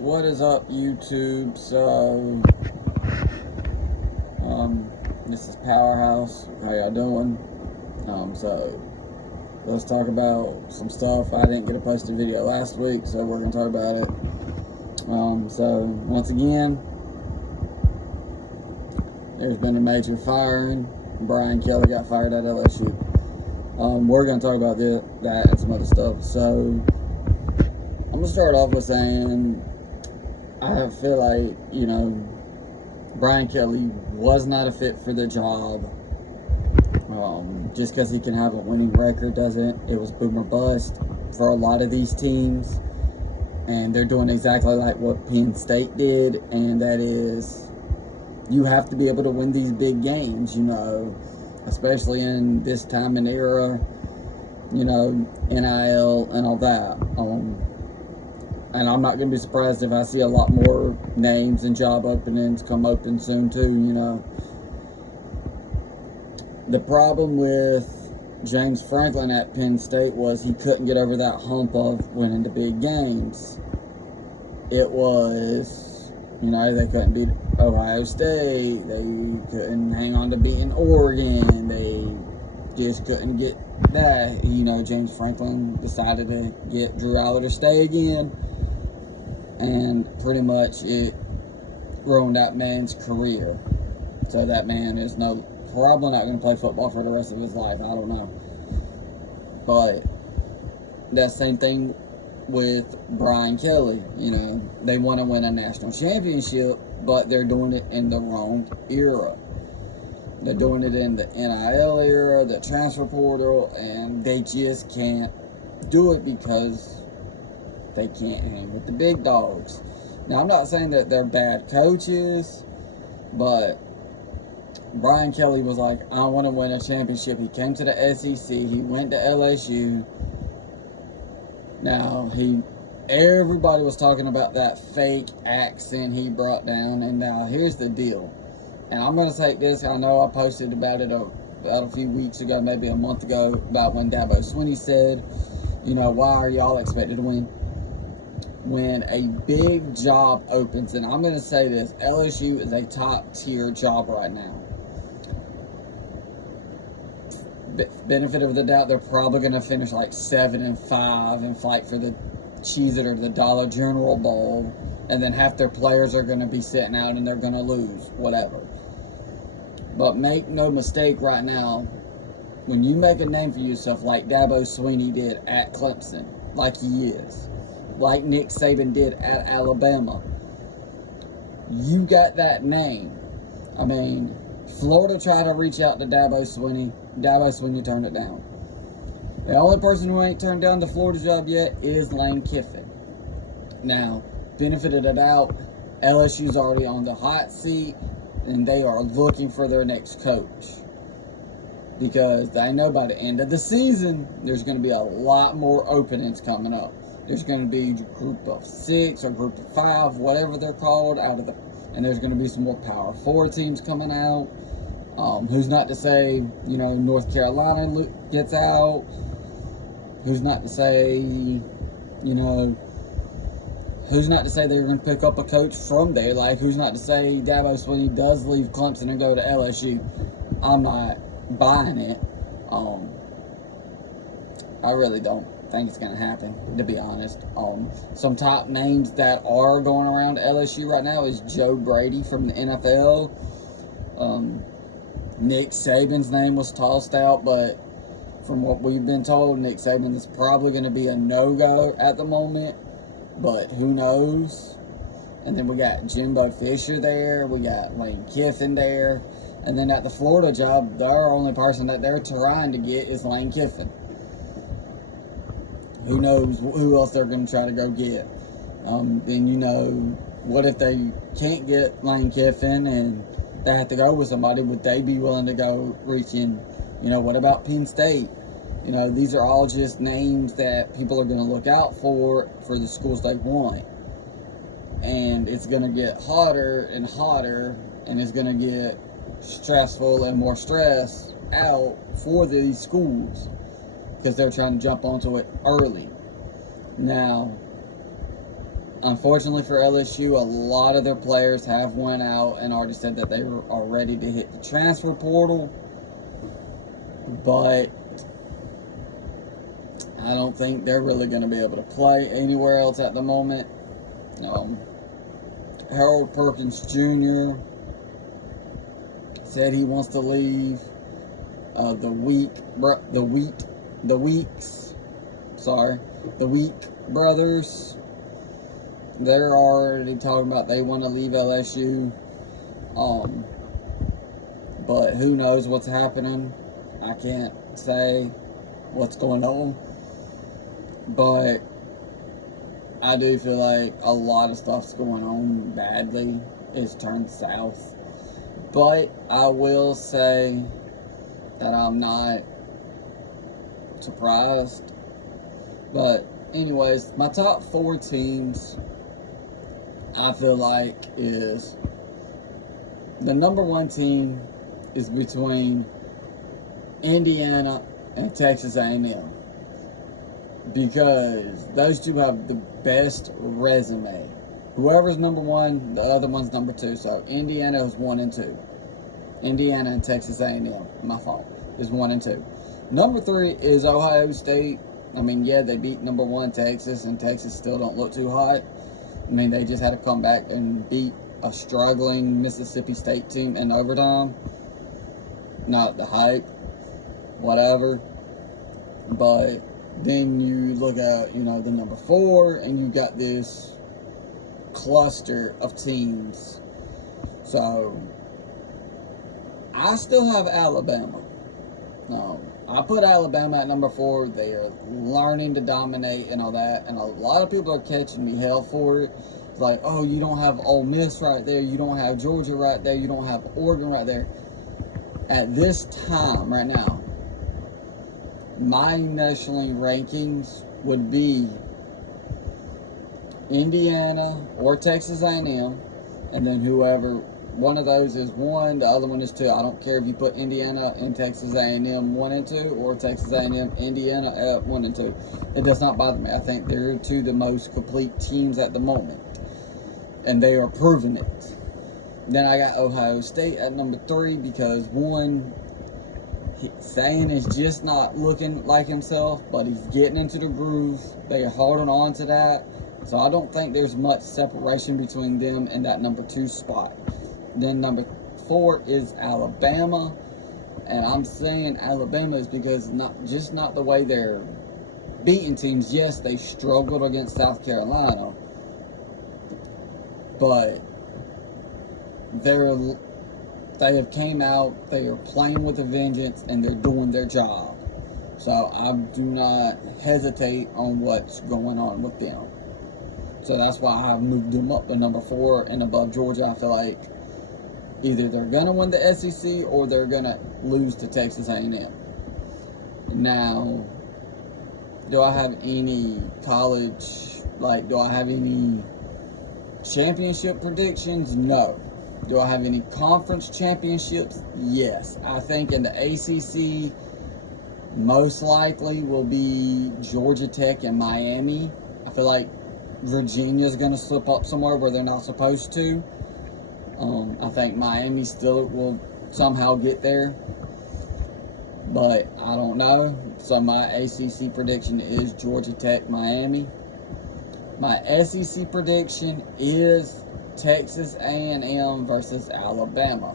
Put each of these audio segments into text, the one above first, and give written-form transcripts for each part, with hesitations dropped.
What is up, YouTube? This is Powerhouse. How y'all doing? So let's talk about some stuff. I didn't get a posted video last week, so we're gonna talk about it. So once again, there's been a major firing. Brian Kelly got fired at LSU. We're gonna talk about that and some other stuff. So I'm gonna start off with saying I feel like, Brian Kelly was not a fit for the job. Just because he can have a winning record doesn't. It was boom or bust for a lot of these teams. And they're doing exactly like what Penn State did. And that is, you have to be able to win these big games, especially in this time and era, NIL and all that. And I'm not going to be surprised if I see a lot more names and job openings come open soon too, The problem with James Franklin at Penn State was he couldn't get over that hump of winning the big games. It was, they couldn't beat Ohio State. They couldn't hang on to beating Oregon. They just couldn't get that. James Franklin decided to get Drew Aller to stay again. And pretty much it ruined that man's career. So that man is probably not going to play football for the rest of his life. I don't know. But that same thing with Brian Kelly. They want to win a national championship, but they're doing it in the wrong era. They're doing it in the NIL era, the transfer portal, and they just can't do it because they can't hang with the big dogs. Now, I'm not saying that they're bad coaches, but Brian Kelly was like, I want to win a championship. He came to the SEC. He went to LSU. Now, everybody was talking about that fake accent he brought down. And now, here's the deal. And I'm going to take this. I know I posted about it about a few weeks ago, maybe a month ago, about when Dabo Swinney said, why are y'all expected to win? When a big job opens, and I'm going to say this, LSU is a top-tier job right now. Benefit of the doubt, they're probably going to finish like 7-5 and fight for the Cheez-It or the Dollar General Bowl, and then half their players are going to be sitting out and they're going to lose, whatever. But make no mistake right now, when you make a name for yourself like Dabo Swinney did at Clemson, like he is, like Nick Saban did at Alabama, you got that name. I mean, Florida tried to reach out to Dabo Swinney. Dabo Swinney turned it down. The only person who ain't turned down the Florida job yet is Lane Kiffin. Now, benefit of the doubt, LSU's already on the hot seat, and they are looking for their next coach. Because they know by the end of the season, there's going to be a lot more openings coming up. There's going to be a group of 6 or group of 5, whatever they're called, and there's going to be some more Power 4 teams coming out. Who's not to say, North Carolina gets out. Who's not to say, who's not to say they're going to pick up a coach from there? Like, who's not to say Dabo Swinney does leave Clemson and go to LSU? I'm not buying it. I really don't think it's going to happen, to be honest. Some top names that are going around LSU right now is Joe Brady from the NFL. Nick Saban's name was tossed out, but from what we've been told, Nick Saban is probably going to be a no-go at the moment, but who knows? And then we got Jimbo Fisher there, we got Lane Kiffin there, and then at the Florida job, their only person that they're trying to get is Lane Kiffin. Who knows who else they're going to try to go get? Then, what if they can't get Lane Kiffin and they have to go with somebody? Would they be willing to go reaching? What about Penn State? These are all just names that people are going to look out for the schools they want. And it's going to get hotter and hotter, and it's going to get stressful and more stress out for these schools because they're trying to jump onto it early. Now, Unfortunately for LSU, a lot of their players have went out and already said that they are ready to hit the transfer portal. But I don't think they're really going to be able to play anywhere else at the moment. Harold Perkins Jr. said he wants to leave. The Week brothers, they're already talking about they want to leave LSU. But who knows what's happening? I can't say what's going on. But I do feel like a lot of stuff's going on badly. It's turned south. But I will say that I'm not surprised. But anyways, my top 4 teams, I feel like, is the number 1 team is between Indiana and Texas A&M, because those two have the best resume. Whoever's number 1, the other one's number 2. So Indiana is 1 and 2. Indiana and Texas A&M, my fault, is 1 and 2. Number 3 is Ohio State. I mean, yeah, they beat number 1 Texas, and Texas still don't look too hot. I mean, they just had to come back and beat a struggling Mississippi State team in overtime. Not the hype, whatever. But then you look at, the number 4, and you got this cluster of teams. So I still have Alabama. I put Alabama at number 4. They are learning to dominate and all that. And a lot of people are catching me hell for it. It's like, oh, you don't have Ole Miss right there. You don't have Georgia right there. You don't have Oregon right there. At this time, right now, my national rankings would be Indiana or Texas A&M. And then whoever... one of those is 1, the other one is 2. I don't care if you put Indiana and Texas A&M 1 and 2, or Texas A&M, Indiana at 1 and 2. It does not bother me. I think they're 2 the most complete teams at the moment, and they are proving it. Then I got Ohio State at number 3 because 1, Zane is just not looking like himself, but he's getting into the groove. They are holding on to that, so I don't think there's much separation between them and that number 2 spot. Then number 4 is Alabama, and I'm saying Alabama is because not the way they're beating teams. Yes, they struggled against South Carolina, but they have came out, they are playing with a vengeance, and they're doing their job. So I do not hesitate on what's going on with them. So that's why I have moved them up to number 4 and above Georgia. I feel like either they're going to win the SEC or they're going to lose to Texas A&M. Now, do I have any do I have any championship predictions? No. Do I have any conference championships? Yes. I think in the ACC, most likely will be Georgia Tech and Miami. I feel like Virginia's going to slip up somewhere where they're not supposed to. I think Miami still will somehow get there, but I don't know. So my ACC prediction is Georgia Tech, Miami. My SEC prediction is Texas A&M versus Alabama.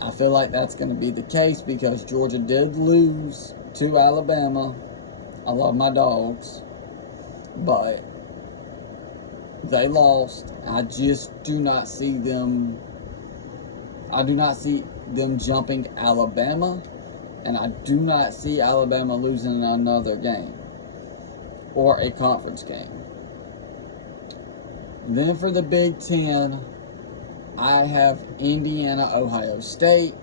I feel like that's going to be the case because Georgia did lose to Alabama. I love my dogs, but they lost. I just do not see them. I do not see them jumping Alabama, and I do not see Alabama losing another game or a conference game. Then for the Big Ten, I have Indiana, Ohio State,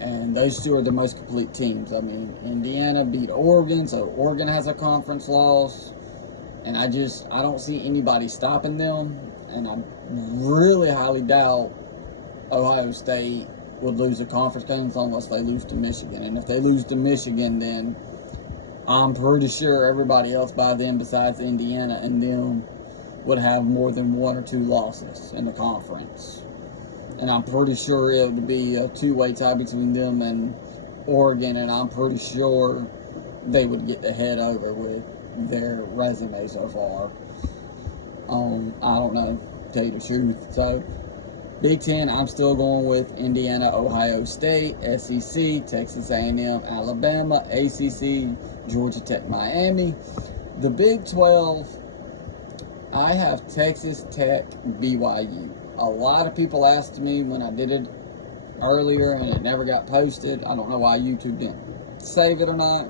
and those 2 are the most complete teams. I mean, Indiana beat Oregon, so Oregon has a conference loss. And I don't see anybody stopping them. And I really highly doubt Ohio State would lose a conference game unless they lose to Michigan. And if they lose to Michigan, then I'm pretty sure everybody else by then besides Indiana and them would have more than 1 or 2 losses in the conference. And I'm pretty sure it would be a 2-way tie between them and Oregon, and I'm pretty sure they would get the head over with their resume so far. I don't know, to tell you the truth. So, Big Ten, I'm still going with Indiana, Ohio State, SEC, Texas A&M, Alabama, ACC, Georgia Tech, Miami. The Big 12, I have Texas Tech, BYU. A lot of people asked me when I did it earlier and it never got posted. I don't know why YouTube didn't save it or not.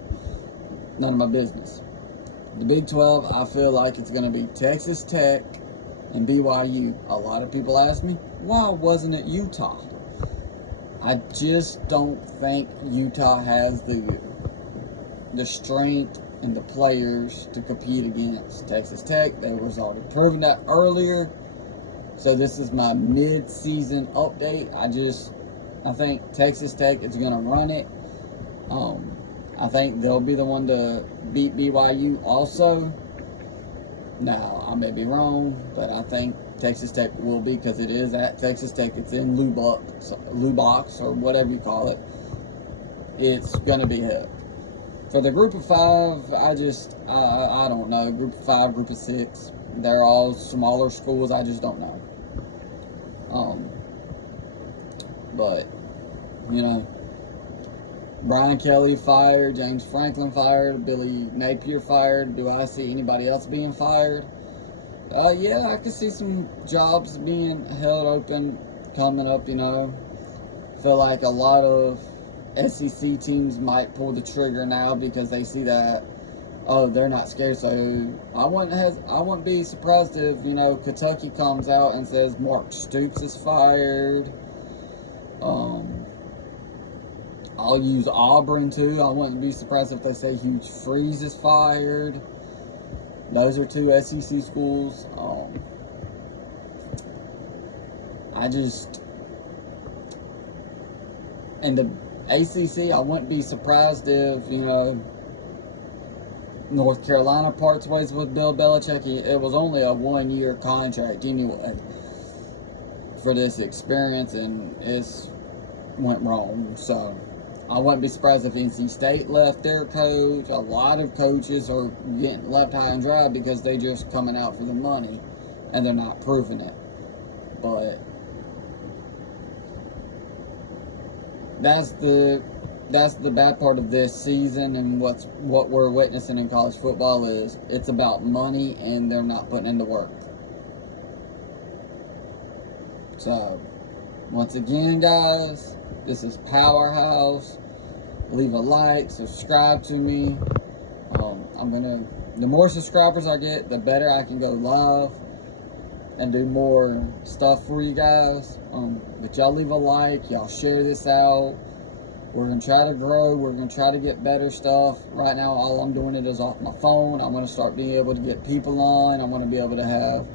None of my business. The Big 12, I feel like it's going to be Texas Tech and BYU. A lot of people ask me, why wasn't it Utah? I just don't think Utah has the strength and the players to compete against Texas Tech. They was already proven that earlier. So this is my mid-season update. I think Texas Tech is going to run it. I think they'll be the one to beat BYU also. Now, I may be wrong, but I think Texas Tech will be, because it is at Texas Tech. It's in Lubbock, or whatever you call it. It's going to be hell. For the group of 5, I don't know. Group of 5, group of 6. They're all smaller schools. I just don't know. But, you know, Brian Kelly fired, James Franklin fired, Billy Napier fired. Do I see anybody else being fired? Yeah, I could see some jobs being held open coming up, you know. Feel like a lot of SEC teams might pull the trigger now because they see that, oh, they're not scared. So I wouldn't be surprised if, you know, Kentucky comes out and says Mark Stoops is fired. I'll use Auburn too. I wouldn't be surprised if they say Hugh Freeze is fired. Those are 2 SEC schools. And the ACC, I wouldn't be surprised if, you know, North Carolina parts ways with Bill Belichick. It was only a 1-year contract anyway for this experience, and it's went wrong. So I wouldn't be surprised if NC State left their coach. A lot of coaches are getting left high and dry because they just coming out for the money and they're not proving it. But that's the bad part of this season, and what we're witnessing in college football is it's about money and they're not putting in the work. So once again, guys, this is Powerhouse. Leave a like, subscribe to me. The more subscribers I get, the better I can go live and do more stuff for you guys. But y'all leave a like, y'all share this out. We're going to try to grow. We're going to try to get better stuff. Right now, all I'm doing it is off my phone. I'm going to start being able to get people on. I want to be able to have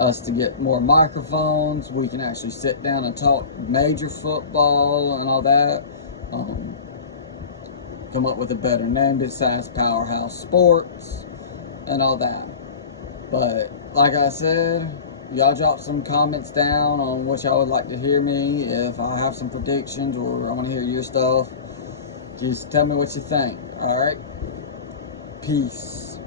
us to get more microphones. We can actually sit down and talk major football and all that. Come up with a better name besides Powerhouse Sports and all that. But like I said, y'all drop some comments down on what y'all would like to hear me. If I have some predictions or I want to hear your stuff, just tell me what you think. Alright? Peace.